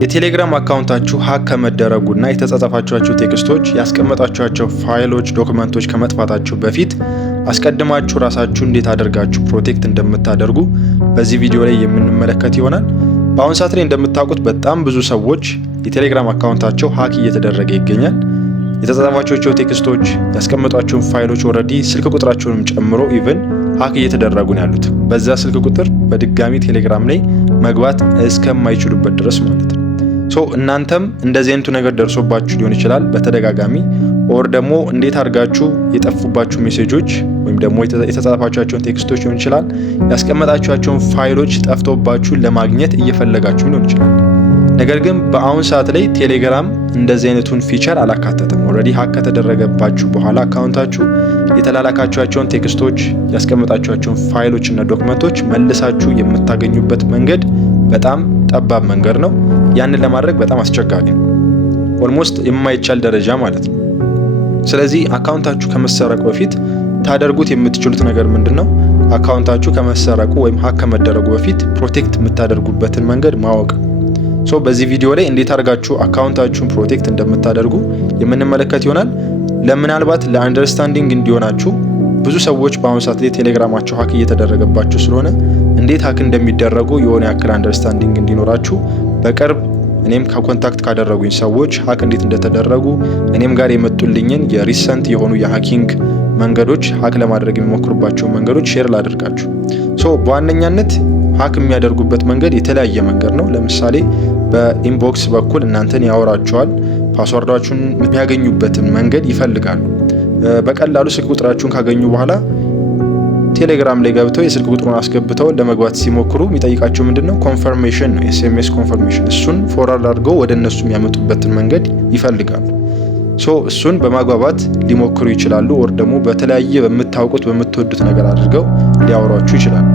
የቴሌግራም አካውንታችሁ ሀክ ከመደረጉና የተጻጻፋችኋቸው ቴክስቶች ያስቀመጣችኋቸው ፋይሎች፣ ዶክመንቶች ከመጥፋታቸው በፊት አስቀድማችሁ ራሳችሁ እንዴት አድርጋችሁ ፕሮቴክት እንደምታደርጉ በዚህ ቪዲዮ ላይ የምንመለከት ይሆናል። በአሁን ሰዓት ላይ እንደምታውቁት በጣም ብዙ ሰዎች የቴሌግራም አካውንታቸው ሀክ እየተደረገ ይገኛል። የተጻጻፏቸው ቴክስቶች ያስቀመጧቸውን ፋይሎች ኦልሬዲ ስልክ ቁጥራቸውንም ጨምሮ ኢቭን ሀክ እየተደረጉ ነው ያሉት። በዛ ስልክ ቁጥር በድጋሚ ቴሌግራም ላይ መግባት እስከማይችሉበት ድረስ ማለት ነው። እናንተም እንደዚህ አይነቱ ነገር ደርሶባችሁ ሊሆን ይችላል በተደጋጋሚ ኦር ደግሞ እንዴት አድርጋችሁ የጠፉባችሁ ሜሴጆች ወይም ደግሞ የተጻጻፋችኋቸውን ቴክስቶች ሊሆን ይችላል ያስቀመጣችኋቸውን ፋይሎች ጠፍቶባችሁ ለማግኘት እየፈለጋችሁ ሊሆን ይችላል። ነገር ግን በአሁን ሰዓት ላይ ቴሌግራም እንደዚህ አይነቱን ፊቸር አላካተተም። ኦልሬዲ ሀክ ከተደረገባችሁ በኋላ አካውንታችሁ የተላላካችኋቸውን ቴክስቶች ያስቀመጣችኋቸውን ፋይሎች እና ዶክመንቶች መልሳችሁ የምታገኙበት መንገድ በጣም ጠባብ መንገድ ነው። ያንን ለማድረግ በጣም አስቸጋሪ ነው። ኦልሞስት የማይቻል ደረጃ ማለት ነው። ስለዚህ አካውንታችሁ ከመሰረቁ በፊት ታደርጉት የምትችሉት ነገር ምንድነው? አካውንታችሁ ከመሰረቁ ወይም ሀክ ከመደረጉ በፊት ፕሮቴክት የምታደርጉበትን መንገድ ማወቅ። በዚህ ቪዲዮ ላይ እንዴት አድርጋችሁ አካውንታችሁን ፕሮቴክት እንደምታደርጉ የምንመለከት ይሆናል። ለምናልባት ለአንደርስታንዲንግ እንዲሆናችሁ ብዙ ሰዎች በአሁኑ ሰዓት ላይ ቴሌግራማቸው ሀክ እየተደረገባቸው ስለሆነ እንዴት ሀክ እንደሚደረጉ የሆነ ያክል አንደርስታንዲንግ እንዲኖራችሁ በቅርብ እኔም ከኮንታክት ካደረጉኝ ሰዎች ሀክ እንዴት እንደተደረጉ እኔም ጋር የመጡልኝን የሪሰንት የሆኑ የሀኪንግ መንገዶች ሀክ ለማድረግ የሚሞክሩባቸው መንገዶች ሼር ላደርጋችሁ። በዋነኛነት ሀክ የሚያደርጉበት መንገድ የተለያየ መንገድ ነው። ለምሳሌ በኢንቦክስ በኩል እናንተን ያወራችኋል። ፓስወርዳችሁን የሚያገኙበትን መንገድ ይፈልጋሉ። በቀላሉ ስልክ ቁጥራችሁን ካገኙ በኋላ ቴሌግራም ላይ ገብተው የስልክ ቁጥሩን አስገብተው ለመግባት ሲሞክሩ የሚጠይቃቸው ምንድነው? ኮንፈርሜሽን ነው፣ ኤስኤምኤስ ኮንፈርሜሽን። እሱን ፎርዋርድ አድርገው ወደ እነሱ የሚያመጡበትን መንገድ ይፈልጋሉ። እሱን በማግባባት ሊሞክሩ ይችላሉ። ወር ደግሞ በተለያየ በምታውቁት በምትወዱት ነገር አድርገው ሊያወሯችሁ ይችላሉ።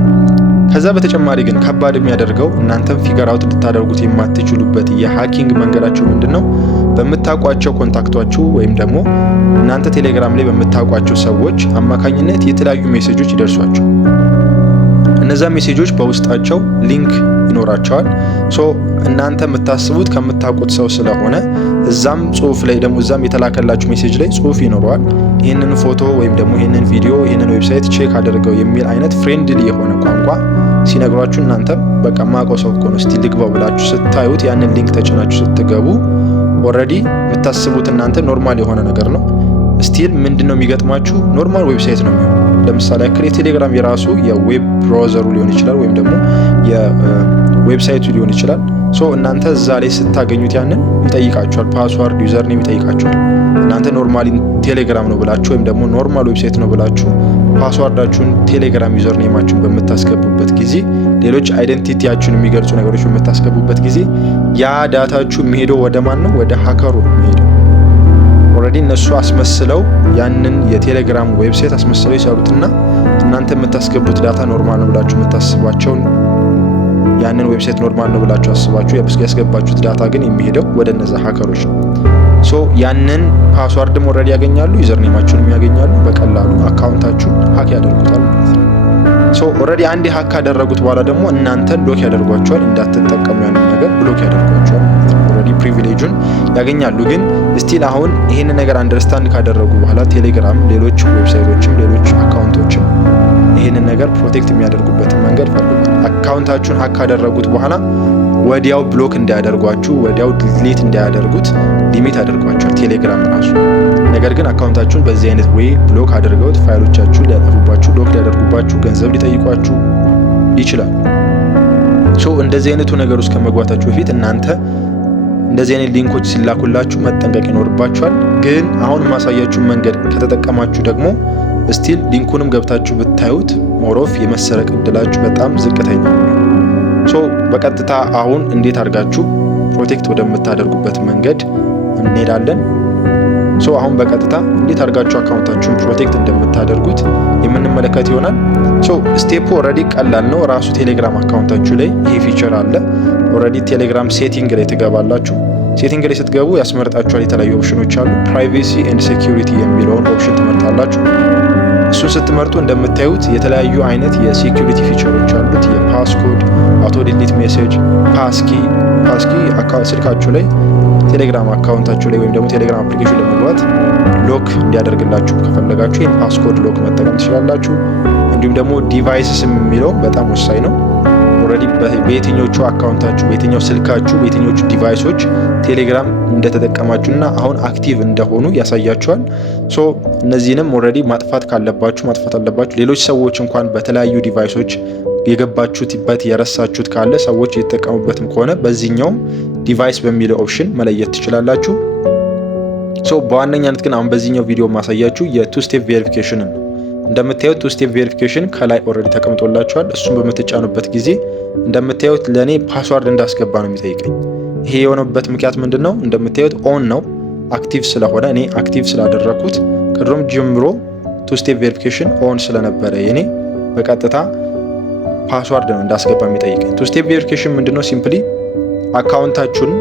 ከዛ በተጨማሪ ግን ከባድ የሚያደርገው እናንተም ፊገር አውት ልታደርጉት የማትችሉበት የሃኪንግ መንገዳቸው ምንድነው? በምታውቋቸው ኮንታክቷችሁ ወይም ደግሞ እናንተ ቴሌግራም ላይ በምታውቋቸው ሰዎች አማካኝነት የተለያዩ ሜሴጆች ይደርሷቸው። እነዛ ሜሴጆች በውስጣቸው ሊንክ ይኖራቸዋል። እናንተ የምታስቡት ከምታውቁት ሰው ስለሆነ እዛም ጽሁፍ ላይ ደግሞ እዛም የተላከላችሁ ሜሴጅ ላይ ጽሁፍ ይኖረዋል። ይህንን ፎቶ ወይም ደግሞ ይህንን ቪዲዮ ይህንን ዌብሳይት ቼክ አድርገው የሚል አይነት ፍሬንድሊ የሆነ ቋንቋ ሲነግሯችሁ እናንተም በቃ ማውቀው ሰው እኮ ነው እስቲ ልግባው ብላችሁ ስታዩት ያንን ሊንክ ተጭናችሁ ስትገቡ ኦልሬዲ የምታስቡት እናንተ ኖርማል የሆነ ነገር ነው። ስቲል ምንድነው የሚገጥማችሁ? ኖርማል ዌብሳይት ነው የሚሆነው። ለምሳሌ ያክል የቴሌግራም የራሱ የዌብ ብራውዘሩ ሊሆን ይችላል ወይም ደግሞ የዌብሳይቱ ሊሆን ይችላል። እናንተ እዛ ላይ ስታገኙት ያንን ይጠይቃችኋል። ፓስዋርድ፣ ዩዘር ኔም ይጠይቃችኋል። እናንተ ኖርማሊ ቴሌግራም ነው ብላችሁ ወይም ደግሞ ኖርማል ዌብሳይት ነው ብላችሁ ፓስዋርዳችሁን ቴሌግራም ዩዘር ኔማችሁን በምታስገቡበት ጊዜ ሌሎች አይደንቲቲያችሁን የሚገልጹ ነገሮች በምታስገቡበት ጊዜ ያ ዳታችሁ የሚሄደው ወደ ማን ነው? ወደ ሃከሩ ነው የሚሄደው። ኦልሬዲ እነሱ አስመስለው ያንን የቴሌግራም ዌብሳይት አስመስለው ይሰሩትና እናንተ የምታስገቡት ዳታ ኖርማል ነው ብላችሁ የምታስቧቸውን ያንን ዌብሳይት ኖርማል ነው ብላችሁ አስባችሁ ያስገባችሁት ዳታ ግን የሚሄደው ወደ እነዛ ሃከሮች ነው። ያንን ፓስዋርድም ኦልሬዲ ያገኛሉ፣ ዩዘር ኔማችሁንም ያገኛሉ። በቀላሉ አካውንታችሁን ሀክ ያደርጉታል ማለት ነው። ኦልሬዲ አንዴ ሀክ ካደረጉት በኋላ ደግሞ እናንተን ሎክ ያደርጓቸዋል። እንዳትጠቀሙ ያንን ነገር ብሎክ ያደርጓቸዋል ማለት ነው። ኦልሬዲ ፕሪቪሌጁን ያገኛሉ። ግን ስቲል አሁን ይሄንን ነገር አንደርስታንድ ካደረጉ በኋላ ቴሌግራም፣ ሌሎች ዌብሳይቶችም ሌሎች አካውንቶችም ይሄንን ነገር ፕሮቴክት የሚያደርጉበትን መንገድ ፈልጉ። አካውንታችሁን ሀክ ካደረጉት በኋላ ወዲያው ብሎክ እንዳያደርጓችሁ፣ ወዲያው ዲሊት እንዳያደርጉት ሊሚት አድርጓችኋል ቴሌግራም ራሱ። ነገር ግን አካውንታችሁን በዚህ አይነት ወይ ብሎክ አድርገውት ፋይሎቻችሁን ሊያጠፉባችሁ፣ ሎክ ሊያደርጉባችሁ፣ ገንዘብ ሊጠይቋችሁ ይችላሉ። እንደዚህ አይነቱ ነገር ውስጥ ከመግባታችሁ በፊት እናንተ እንደዚህ አይነት ሊንኮች ሲላኩላችሁ መጠንቀቅ ይኖርባችኋል። ግን አሁን ማሳያችሁ መንገድ ከተጠቀማችሁ ደግሞ ስቲል ሊንኩንም ገብታችሁ ብታዩት ሞሮፍ የመሰረቅ እድላችሁ በጣም ዝቅተኛ ነው። በቀጥታ አሁን እንዴት አድርጋችሁ ፕሮቴክት ወደምታደርጉበት መንገድ እንሄዳለን። አሁን በቀጥታ እንዴት አድርጋችሁ አካውንታችሁን ፕሮቴክት እንደምታደርጉት የምንመለከት ይሆናል። ስቴፑ ኦልሬዲ ቀላል ነው። ራሱ ቴሌግራም አካውንታችሁ ላይ ይሄ ፊቸር አለ። ኦልሬዲ ቴሌግራም ሴቲንግ ላይ ትገባላችሁ። ሴቲንግ ላይ ስትገቡ ያስመርጣችኋል። የተለያዩ ኦፕሽኖች አሉ። ፕራይቬሲ ኤንድ ሴኩሪቲ የሚለውን ኦፕሽን ትመርጣላችሁ። እሱን ስትመርጡ እንደምታዩት የተለያዩ አይነት የሴኩሪቲ ፊቸሮች አሉት። የፓስኮድ፣ አውቶ ዲሊት ሜሴጅ፣ ፓስኪ ስልካችሁ ላይ ቴሌግራም አካውንታችሁ ላይ ወይም ደግሞ ቴሌግራም አፕሊኬሽን ለመግባት ሎክ እንዲያደርግላችሁ ከፈለጋችሁ ይህን ፓስኮድ ሎክ መጠቀም ትችላላችሁ። እንዲሁም ደግሞ ዲቫይስስ የሚለው በጣም ወሳኝ ነው። ኦልሬዲ በየትኞቹ አካውንታችሁ፣ በየትኛው ስልካችሁ፣ በየትኞቹ ዲቫይሶች ቴሌግራም እንደተጠቀማችሁና አሁን አክቲቭ እንደሆኑ ያሳያችኋል። ሶ እነዚህንም ኦልሬዲ ማጥፋት ካለባችሁ ማጥፋት አለባችሁ። ሌሎች ሰዎች እንኳን በተለያዩ ዲቫይሶች የገባችሁበት የረሳችሁት ካለ ሰዎች የተጠቀሙበትም ከሆነ በዚህኛውም ዲቫይስ በሚለው ኦፕሽን መለየት ትችላላችሁ። ሶ በዋነኛነት ግን አሁን በዚህኛው ቪዲዮ ማሳያችሁ የቱ ስቴፕ ቬሪፊኬሽንን ነው። እንደምታዩት ቱ ስቴፕ ቬሪፊኬሽን ከላይ ኦልሬዲ ተቀምጦላችኋል። እሱን በምትጫኑበት ጊዜ እንደምታዩት ለእኔ ፓስዋርድ እንዳስገባ ነው የሚጠይቀኝ። ይሄ የሆነበት ምክንያት ምንድን ነው? እንደምታዩት ኦን ነው አክቲቭ ስለሆነ እኔ አክቲቭ ስላደረኩት ከድሮም ጀምሮ ቱ ስቴፕ ቬሪፊኬሽን ኦን ስለነበረ የኔ በቀጥታ ፓስዋርድ ነው እንዳስገባ የሚጠይቀኝ። ቱ ስቴፕ ቬሪፊኬሽን ምንድነው? ሲምፕሊ አካውንታችሁን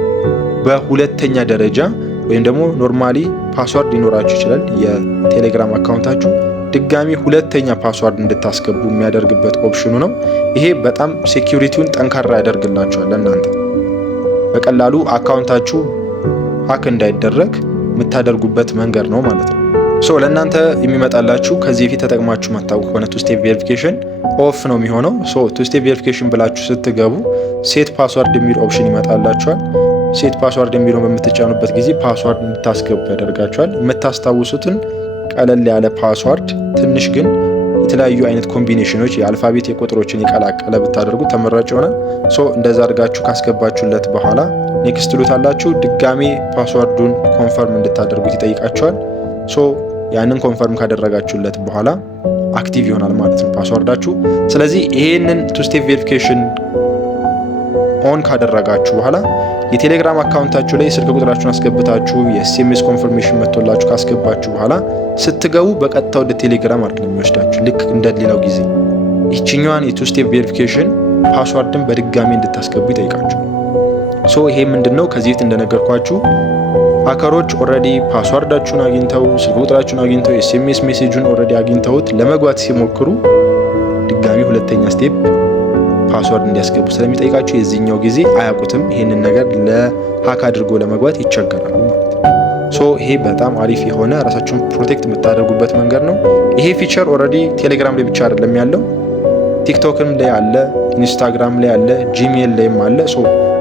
በሁለተኛ ደረጃ ወይም ደግሞ ኖርማሊ ፓስዋርድ ሊኖራችሁ ይችላል የቴሌግራም አካውንታችሁ ድጋሚ ሁለተኛ ፓስዋርድ እንድታስገቡ የሚያደርግበት ኦፕሽኑ ነው። ይሄ በጣም ሴኩሪቲውን ጠንካራ ያደርግላችኋል። ለእናንተ በቀላሉ አካውንታችሁ ሀክ እንዳይደረግ የምታደርጉበት መንገድ ነው ማለት ነው። ሶ ለእናንተ የሚመጣላችሁ ከዚህ በፊት ተጠቅማችሁ ማታውቁ ከሆነ ቱ ስቴፕ ቬሪፊኬሽን ኦፍ ነው የሚሆነው። ሶ ቱ ስቴፕ ቬሪፊኬሽን ብላችሁ ስትገቡ ሴት ፓስዋርድ የሚል ኦፕሽን ይመጣላችኋል። ሴት ፓስዋርድ የሚለው በምትጫኑበት ጊዜ ፓስዋርድ እንድታስገቡ ያደርጋችኋል። የምታስታውሱትን ቀለል ያለ ፓስዋርድ ትንሽ ግን የተለያዩ አይነት ኮምቢኔሽኖች የአልፋቤት የቁጥሮችን የቀላቀለ ብታደርጉ ተመራጭ ይሆናል። ሶ እንደዛ አድርጋችሁ ካስገባችሁለት በኋላ ኔክስት ትሉታላችሁ። ድጋሜ ፓስዋርዱን ኮንፈርም እንድታደርጉት ይጠይቃችኋል። ሶ ያንን ኮንፈርም ካደረጋችሁለት በኋላ አክቲቭ ይሆናል ማለት ነው ፓስዋርዳችሁ። ስለዚህ ይሄንን ቱ ስቴፕ ቬሪፊኬሽን ኦን ካደረጋችሁ በኋላ የቴሌግራም አካውንታችሁ ላይ ስልክ ቁጥራችሁን አስገብታችሁ የኤስኤምኤስ ኮንፈርሜሽን መጥቶላችሁ ካስገባችሁ በኋላ ስትገቡ በቀጥታ ወደ ቴሌግራም አይደለም የሚወስዳችሁ። ልክ እንደሌላው ጊዜ ይችኛዋን የቱ ስቴፕ ቬሪፊኬሽን ፓስዋርድን በድጋሚ እንድታስገቡ ይጠይቃችሁ። ሶ ይሄ ምንድነው? ከዚህ በፊት እንደነገርኳችሁ ሀከሮች ኦልሬዲ ፓስዋርዳችሁን አግኝተው ስልክ ቁጥራችሁን አግኝተው ኤስኤምኤስ ሜሴጁን ኦልሬዲ አግኝተውት ለመግባት ሲሞክሩ ድጋሚ ሁለተኛ ስቴፕ ፓስዋርድ እንዲያስገቡ ስለሚጠይቃችሁ የዚህኛው ጊዜ አያውቁትም። ይሄንን ነገር ለሀክ አድርጎ ለመግባት ይቸገራሉ ማለት ነው። ሶ ይሄ በጣም አሪፍ የሆነ ራሳችሁን ፕሮቴክት የምታደርጉበት መንገድ ነው። ይሄ ፊቸር ኦልሬዲ ቴሌግራም ላይ ብቻ አይደለም ያለው፣ ቲክቶክም ላይ አለ፣ ኢንስታግራም ላይ አለ፣ ጂሜል ላይም አለ። ሶ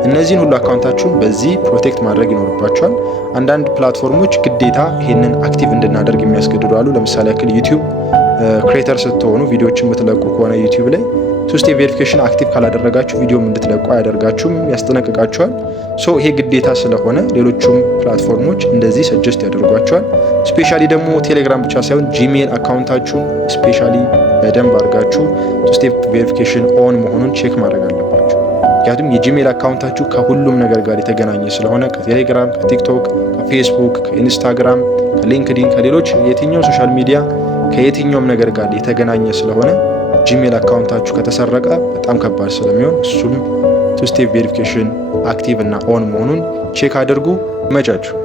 እነዚህን ሁሉ አካውንታችሁን በዚህ ፕሮቴክት ማድረግ ይኖርባቸዋል። አንዳንድ ፕላትፎርሞች ግዴታ ይሄንን አክቲቭ እንድናደርግ የሚያስገድዱ አሉ። ለምሳሌ ያክል ዩቲዩብ ክሬተር ስትሆኑ ቪዲዮዎችን የምትለቁ ከሆነ ዩቲዩብ ላይ ቱ ስቴፕ ቬሪፊኬሽን አክቲቭ ካላደረጋችሁ ቪዲዮም እንድትለቁ አያደርጋችሁም፣ ያስጠነቅቃችኋል። ሶ ይሄ ግዴታ ስለሆነ ሌሎቹም ፕላትፎርሞች እንደዚህ ሰጀስት ያደርጓቸዋል። ስፔሻሊ ደግሞ ቴሌግራም ብቻ ሳይሆን ጂሜል አካውንታችሁን ስፔሻሊ በደንብ አድርጋችሁ ቱ ስቴፕ ቬሪፊኬሽን ኦን መሆኑን ቼክ ማድረግ አለባችሁ። ምክንያቱም የጂሜል አካውንታችሁ ከሁሉም ነገር ጋር የተገናኘ ስለሆነ ከቴሌግራም፣ ከቲክቶክ፣ ከፌስቡክ፣ ከኢንስታግራም፣ ከሊንክዲን፣ ከሌሎች የትኛው ሶሻል ሚዲያ ከየትኛውም ነገር ጋር የተገናኘ ስለሆነ ጂሜል አካውንታችሁ ከተሰረቀ በጣም ከባድ ስለሚሆን እሱም ቱ ስቴፕ ቬሪፊኬሽን አክቲቭ እና ኦን መሆኑን ቼክ አድርጉ። ይመቻችሁ።